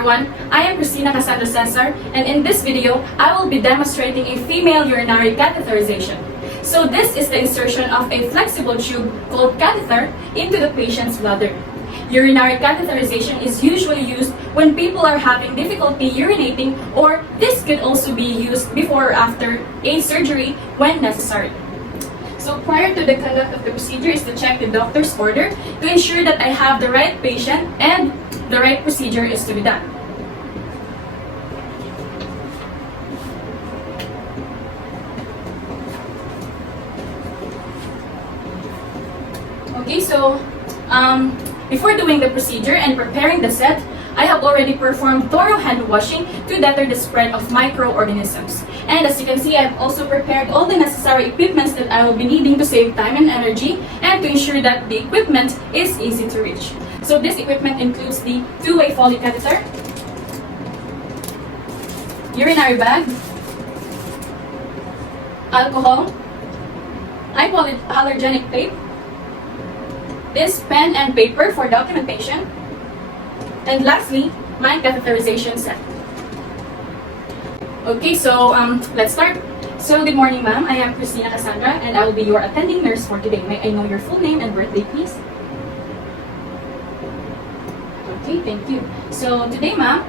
everyone, I am Cassandra Cesar, and in this video, I will be demonstrating a female urinary catheterization. So this is the insertion of a flexible tube called catheter into the patient's bladder. Urinary catheterization is usually used when people are having difficulty urinating, or this could also be used before or after a surgery when necessary. So prior to the conduct of the procedure is to check the doctor's order to ensure that I have the right patient and the right procedure is to be done. Okay, so before doing the procedure and preparing the set, I have already performed thorough hand washing to deter the spread of microorganisms. And as you can see, I've also prepared all the necessary equipments that I will be needing to save time and energy and to ensure that the equipment is easy to reach. So this equipment includes the two-way Foley catheter, urinary bag, alcohol, hypoallergenic tape, this pen and paper for documentation, and lastly, my catheterization set. Okay, so let's start. So good morning, ma'am. I am Cassandra, and I will be your attending nurse for today. May I know your full name and birthday, please? Okay, thank you. So today, ma'am,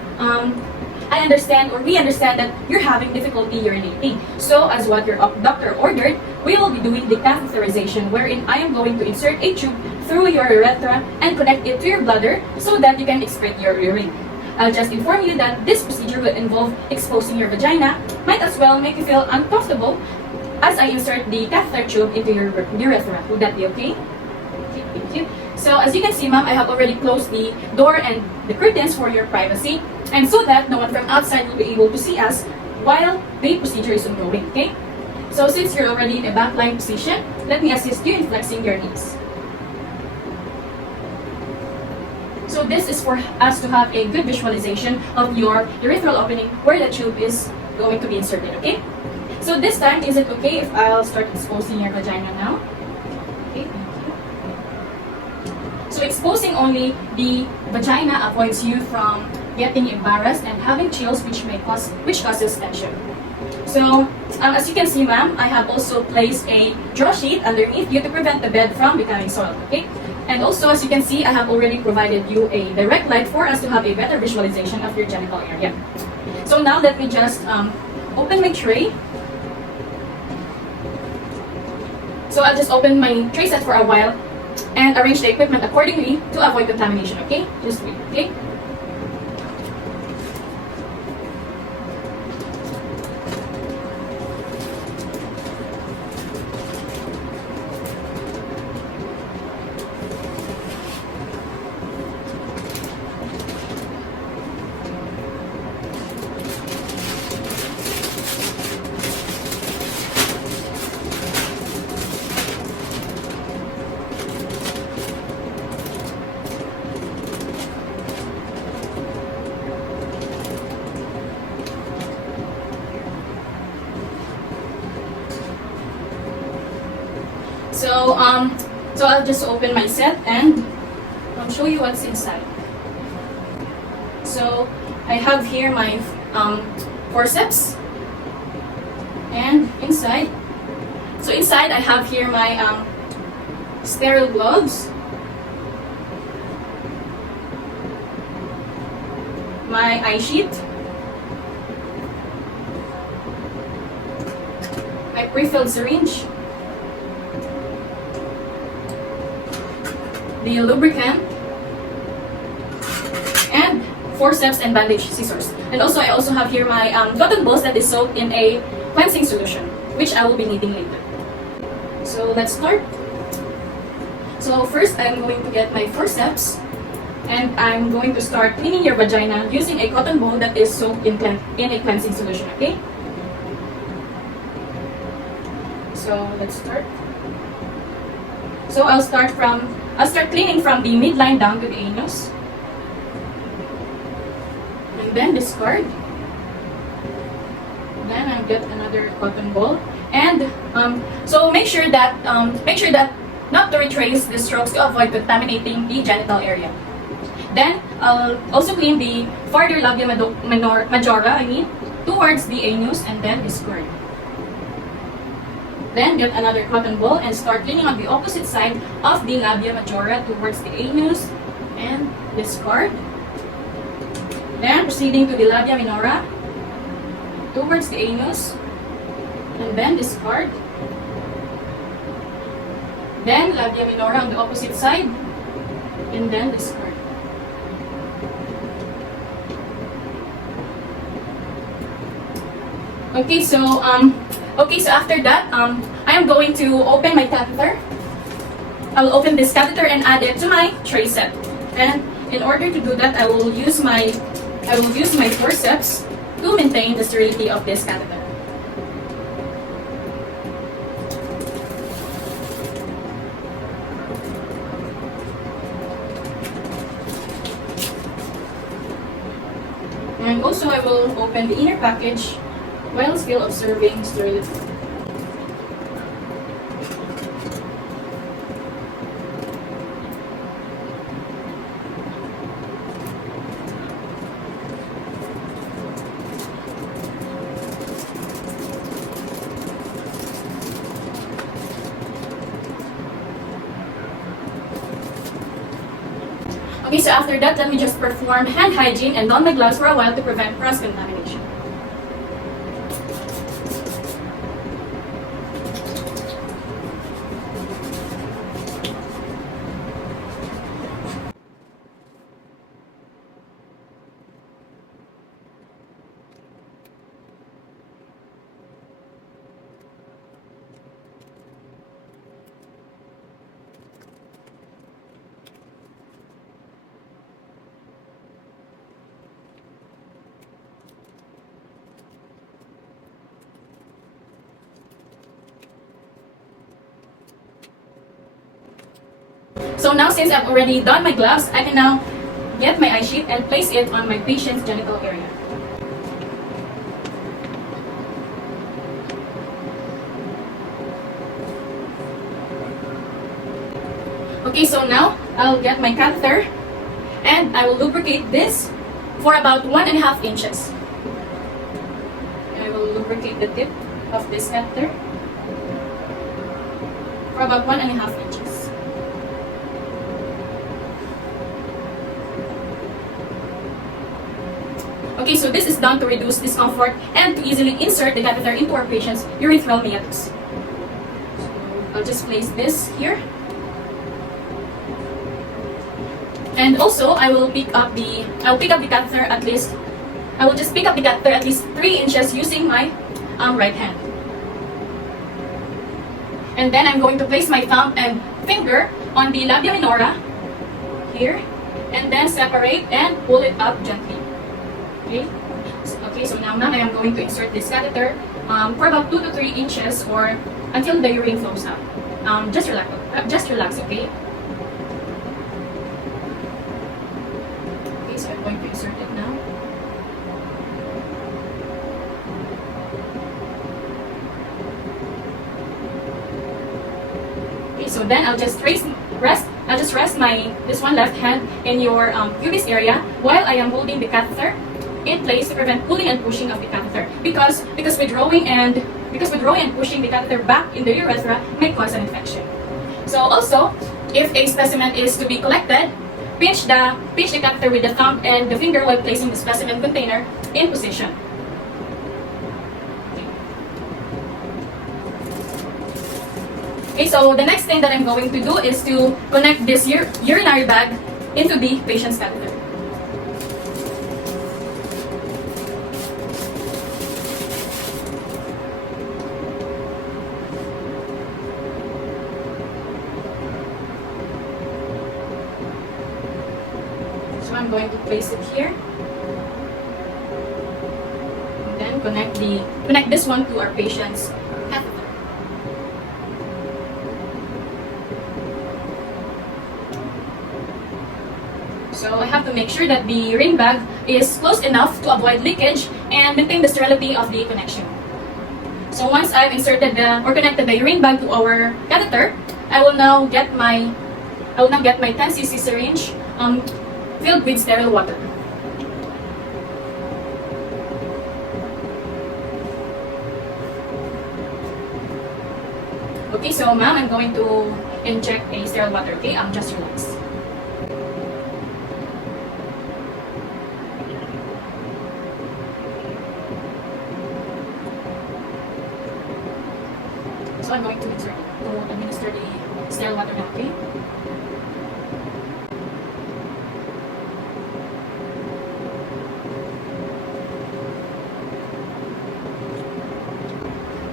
we understand that you're having difficulty urinating. So as what your doctor ordered, we will be doing the catheterization, wherein I am going to insert a tube through your urethra and connect it to your bladder so that you can excrete your urine. I'll just inform you that this procedure will involve exposing your vagina, might as well make you feel uncomfortable as I insert the catheter tube into your urethra. Would that be okay? Okay, thank you. So as you can see, ma'am, I have already closed the door and the curtains for your privacy, and so that no one from outside will be able to see us while the procedure is ongoing, okay? So since you're already in a backline position, let me assist you in flexing your knees. So this is for us to have a good visualization of your urethral opening where the tube is going to be inserted, okay? So this time, is it okay if I'll start exposing your vagina now? Okay, thank you. So exposing only the vagina avoids you from getting embarrassed and having chills, which causes tension. So as you can see, ma'am, I have also placed a draw sheet underneath you to prevent the bed from becoming soiled, okay? And also, as you can see, I have already provided you a direct light for us to have a better visualization of your genital area. So now let me just open my tray. So I'll just open my tray set for a while and arrange the equipment accordingly to avoid contamination, okay? Just wait, okay? So I'll just open my set and I'll show you what's inside. So I have here my forceps, and inside I have here my sterile gloves, my eye sheet, my pre-filled syringe, the lubricant, and forceps and bandage scissors. And also, I also have here my cotton balls that is soaked in a cleansing solution, which I will be needing later. So let's start. So first, I'm going to get my forceps, and I'm going to start cleaning your vagina using a cotton ball that is soaked in a cleansing solution, okay? So let's start. So I'll start cleaning from the midline down to the anus. And then discard. Then I'll get another cotton ball. And so make sure that not to retrace the strokes to avoid contaminating the genital area. Then I'll also clean the farther labia majora, towards the anus and then discord. Then get another cotton ball and start cleaning on the opposite side of the labia majora towards the anus and discord. Then proceeding to the labia minora towards the anus and then discord. Then labia minora on the opposite side and then discord. Okay, so after that, I am going to open my catheter. I will open this catheter and add it to my tray set. And in order to do that, I will use my forceps to maintain the sterility of this catheter. And also, I will open the inner package while still observing sterility. Okay, so after that, let me just perform hand hygiene and don my gloves for a while to prevent cross-contamination. So now, since I've already done my gloves, I can now get my eye sheet and place it on my patient's genital area. Okay, so now I'll get my catheter and I will lubricate this for about 1.5 inches. I will lubricate the tip of this catheter for about 1.5 inches. Okay, so this is done to reduce discomfort and to easily insert the catheter into our patient's urethral meatus. So I'll just place this here. And also, I will pick up the catheter at least. I will just pick up the catheter at least 3 inches using my right hand. And then I'm going to place my thumb and finger on the labia minora here, and then separate and pull it up gently. Okay, so now I am going to insert this catheter for about 2 to 3 inches or until the urine flows out. Just relax, okay? Okay, so I'm going to insert it now. Okay, so then I'll just rest this one left hand in your pubis area while I am holding the catheter in place to prevent pulling and pushing of the catheter, because withdrawing and pushing the catheter back in the urethra may cause an infection. So also, if a specimen is to be collected, pinch the catheter with the thumb and the finger while placing the specimen container in position. Okay, so the next thing that I'm going to do is to connect this urinary bag into the patient's catheter. So I'm going to place it here, and then connect this one to our patient's catheter. So I have to make sure that the urine bag is closed enough to avoid leakage and maintain the sterility of the connection. So once I've inserted or connected the urine bag to our catheter, I will now get my 10 cc syringe filled with sterile water. Okay, so ma'am, I'm going to inject a sterile water, okay? Just relax. So I'm going to administer the sterile water now, okay?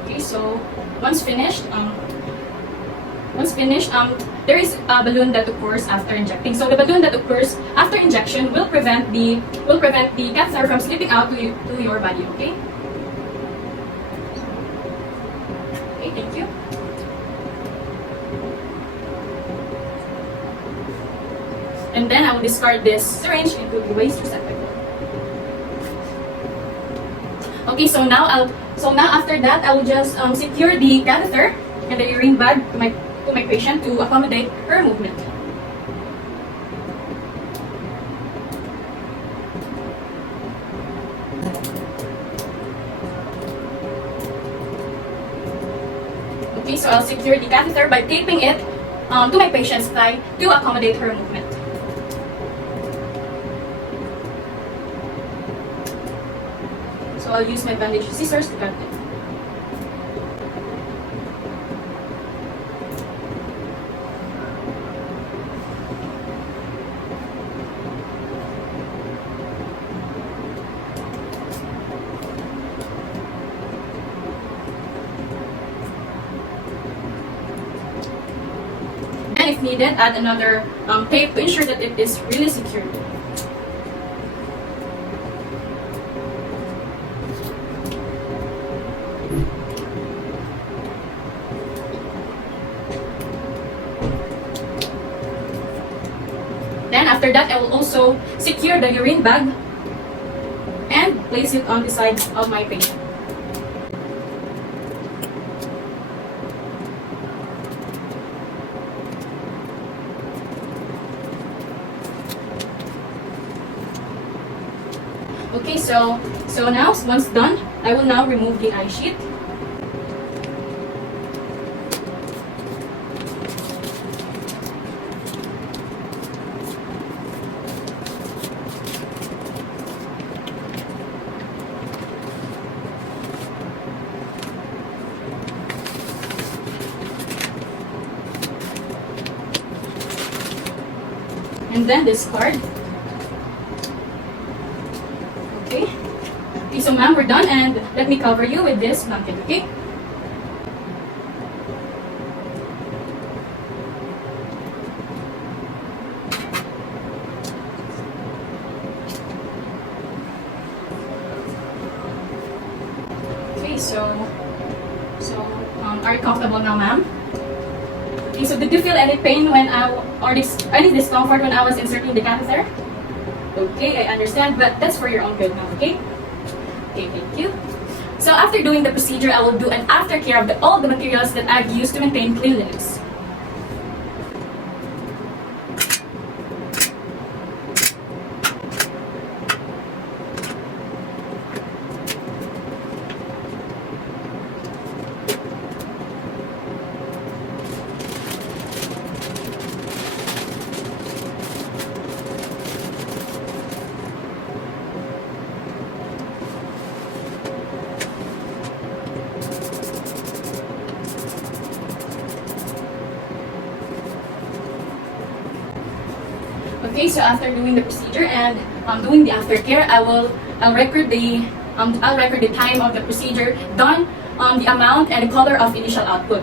Okay, so once finished, there is a balloon that occurs after injecting. So the balloon that occurs after injection will prevent the catheter from slipping out to your body. Okay. Okay, thank you. And then I will discard this syringe into the waste receptacle. Okay, so now after that I will just secure the catheter and the urine bag to my patient to accommodate her movement. Okay, so I'll secure the catheter by taping it to my patient's thigh to accommodate her movement. So I'll use my bandage scissors to cut it. And if needed, add another tape to ensure that it is really secured. Then after that, I will also secure the urine bag and place it on the side of my patient. Okay, so now once done, I will now remove the eye sheet. And then discard. Okay. Okay, so ma'am, we're done, and let me cover you with this blanket, okay? Okay, so are you comfortable now, ma'am? Okay, so did you feel any pain any discomfort when I was inserting the catheter? Okay, I understand, but that's for your own good now, okay? Okay, thank you. So after doing the procedure, I will do an aftercare of all the materials that I've used to maintain cleanliness. Okay, so after doing the procedure and doing the aftercare, I'll record the time of the procedure done, the amount and the color of initial output.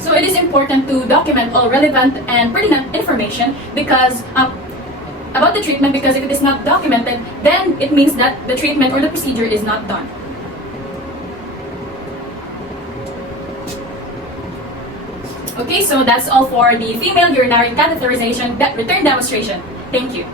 So it is important to document all relevant and pertinent information because about the treatment, because if it is not documented, then it means that the treatment or the procedure is not done. Okay, so that's all for the female urinary catheterization return demonstration. Thank you.